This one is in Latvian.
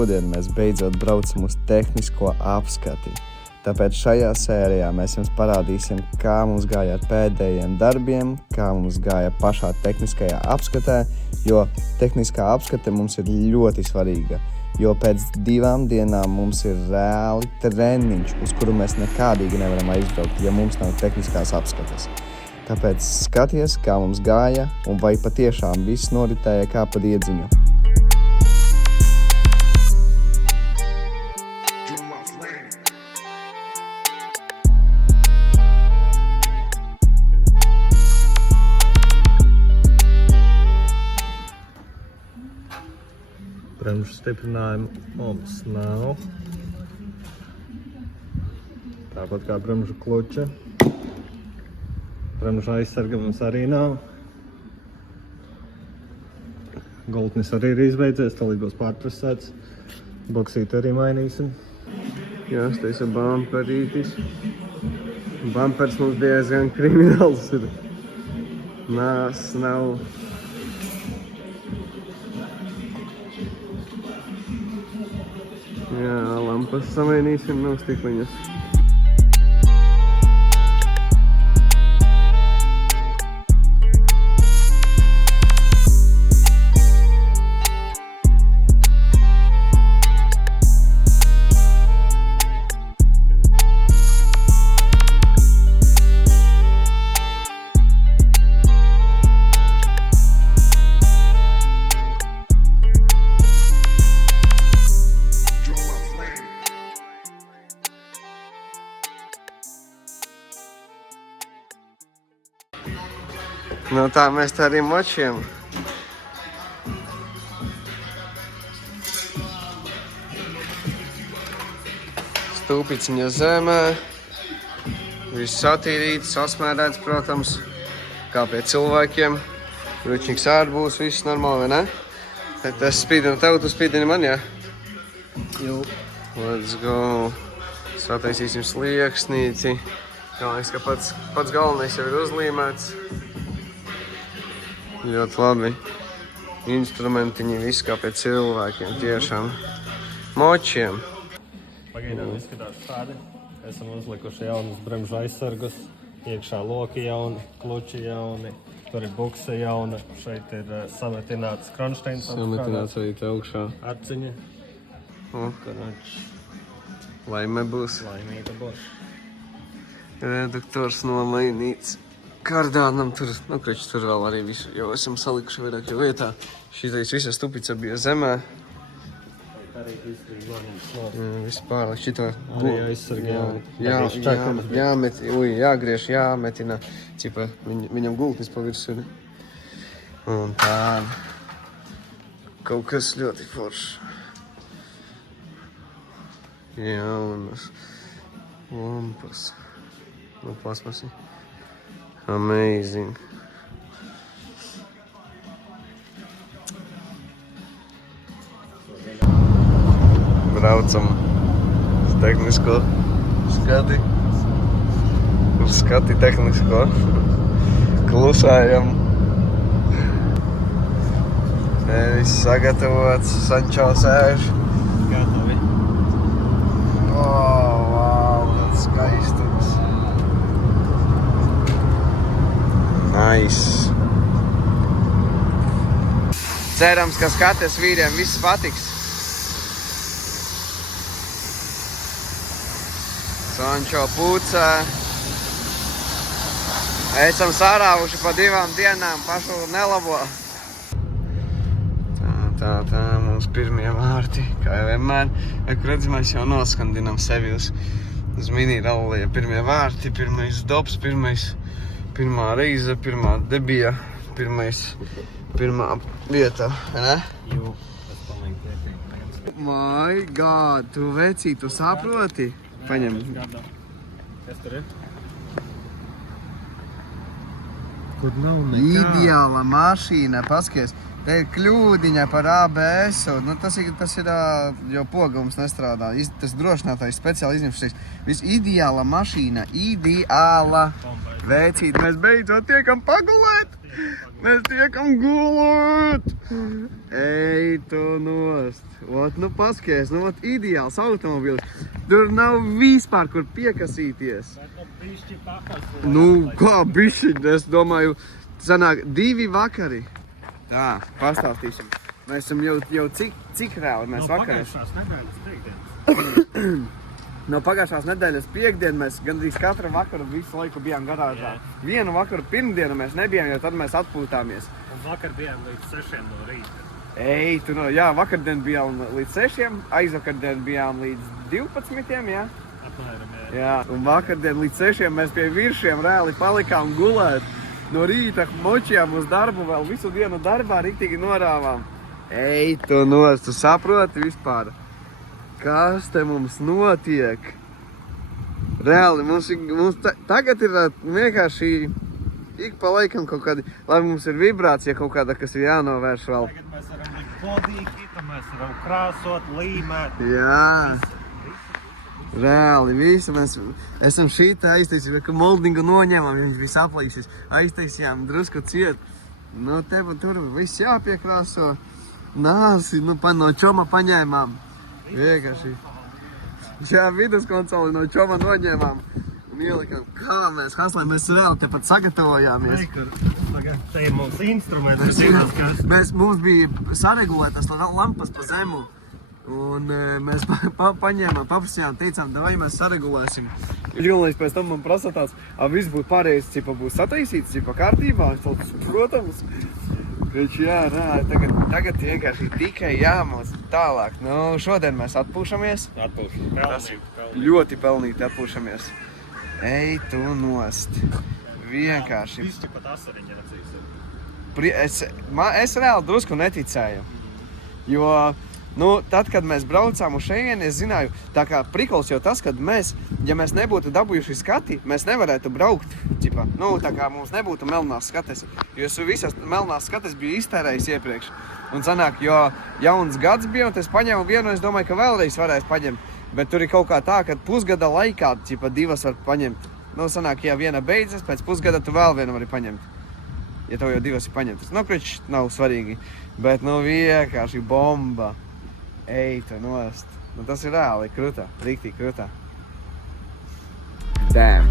šodien mēs beidzot braucam uz tehnisko apskati. Tāpēc šajā sērijā mēs jums parādīsim, kā mums gāja ar pēdējiem darbiem, kā mums gāja pašā tehniskajā apskatē, jo tehniskā apskate mums ir ļoti svarīga, jo pēc 2 dienām mums ir reāli treniņš, uz kuru mēs nekādīgi nevaram aizbraukt, ja mums nav tehniskās apskates. Tāpēc skaties, kā mums gāja un vai patiešām viss noritēja kā pa diedziņu. Bremžu stiprinājumu mums nav. Tāpat kā bremžu kluča. Bremžu aizsarga mums arī nav. Gultnis arī ir izbeidzies, tālīt būs pārpresēts. Boksīti arī mainīsim. Jāstais ir bamperītis. Bampers mums diezgan krimināls ir. Nās nav. Jā, lampas samainīsim no stikliņas. Nu tā mēs tā arī močiem. Stūpiciņa zemē. Viss satīrīts, sasmērēts, protams, kā pie cilvēkiem. Ručniks ār būs, viss normāli, vai ne? Tas spīdina tev, tu spīdini man, jā? Jū. Let's go. Sataisīsim slieksnīci. Galvenais, ka pats galvenais jau ir uzlīmēts. Ļoti labi. Instrumentiņi, viss kā pie cilvēkiem, tiešām. Močiem. Pagaidām izskatās šādi. Esam uzlikuši jaunus bremžu aizsargus. Iekšā loki jauni, kluči jauni. Tur ir bukse jauna. Šeit ir sametināts kronšteins. Sametināts arī te augšā. Arciņa. Karač. Laime būs. Laimīta būs. Redaktors nomainīts. Kārdānam tur, tur vēl arī visu jau esam salikuši vairāk jau vietā. Šitais visa stupica bija zemē. Arī viss bija manīgs nos. Vispār, šito... Arī aizsargi jauni. Jāmet, jāgriež, jāmetina. Cipa, viņam gultnis pa virsmu. Un tāda. Kaut kas ļoti foršs. Jaunas lampas. Nu, plasmasi. Amazing. Braucam uz tehnisko skati. Uz skati tehnisko. Klusējam. Viss sagatavots, Sančo sēž. Gatavi. Wow, tas skaistums. Nice. Cerams, ka skaties vīriem viss patiks. Sančo pucē. Esam sarāvuši pa 2 dienām pašu nelabo. Tā, mums pirmie vārti, kā jau vienmēr. Kur redzi, mēs jau noskandinam sevi uz mini-rallija. Pirmie vārti, pirmais dops, pirmā reize, pirmā debija, pirmā vieta, ne? Jū, tas palīgi tiek. My God, tu vecī, tu saproti? Paņem. Kas tur ir? Kur nav nekā. Ideāla mašīna, paskaties. Te ir kļūdiņa par ABS. Nu, tas ir jo pogums nestrādā. Tas drošinātājs speciāli izņemšais. Viss ideāla mašīna. Ideāla. Vecīt, mēs beidzot tiekam pagulēt. Mēs tiekam gulēt. Ej, tu nost. Ot, nu paskaties, nu, ot, ideāls automobils. Tur nav vispār, kur piekasīties. Bet nu bišķi pakaļ. Nu, kā bišķiņ, es domāju, sanāk 2 vakari. Tā, pastāstīsim. Mēs esam jau cik reāli mēs vakaros. Pagājušās nedēļas piekdienas. No pagājušās nedēļas piekdien mēs gandrīz katru vakaru visu laiku bijām garāžā. Vienu vakaru pirmdienu mēs nebijām, jo tad mēs atpūtāmies. Un vakar bijām līdz 6 no rīta. Ej, tu no, jā, vakardien bijām līdz 6, aizvakardien bijām līdz 12, jā? Apmēram, jā. Jā, un vakardien līdz 6 mēs pie viršiem reāli palikām gulēt. No rīta močījām uz darbu, vēl visu dienu darbā riktīgi norāvām. Ej, tu nost, tu saproti vispār, kas te mums notiek? Reāli, mums tagad ir vienkārši ik pa laikam kaut kādi, lai mums ir vibrācija kaut kāda, kas ir jānovērš vēl. Tagad mēs varam likt bodīkitu, mēs varam krāsot, līmēt. Jā. Reāli, visu mēs esam šīta aiztaisījuši, ka moldingu noņemam, viņš bija saplīsis, aiztaisījām drusku ciet. Nu, tev tur viss jāpiekrāso, nāsi, nu, no čoma paņēmām. Vienkārši. Jā, vidus konsoli no čoma noņēmām un ielikām, kā mēs haslēm, mēs reāli tepat sagatavojāmies. Te ir mums instrumenti, Mums bija saregulētas lampas pa zemu. Un mēs paņēmām, paprasījām, teicām, davai mēs saregulēsim. Galvenais pēc tam man prasa tāds, viss būtu pārējais, cipa būs sataisīts, cipa kārtībā, protams. Taču jā, tagad vienkārši tikai jāmūs tālāk. Nu, šodien mēs atpūšamies. Ļoti pelnīti atpūšamies. Ej, tu nost. Vienkārši. Višķi pat asariņi redzīs. Es reāli drusku neticēju. Jo, nu, tad, kad mēs braucām uz šejieni, es zināju, tā kā prikols jau tas, kad mēs, ja mēs nebūtu dabūjuši skati, mēs nevarētu braukt, ķipa. Nu, tā kā mums nebūtu melnās skates, jo es visas melnās skates biju iztērējis iepriekš. Un sanāk, jo jauns gads bija, un es paņēmu vienu, es domāju, ka vēlreiz varēs paņemt. Bet tur ir kaut kā tā, ka pusgada laikā, ķipa, 2 var paņemt. Nu, sanāk, ja viena beidzas, pēc pusgada tu vēl vienu vari paņemt. Ja tev jau 2 ir paņemtas. Nu, krič, nav svarīgi. Bet, nu, vienkārši bomba. Ej, tu nost. Nu, tas ir reāli krutā, riktīgi krutā. Damn.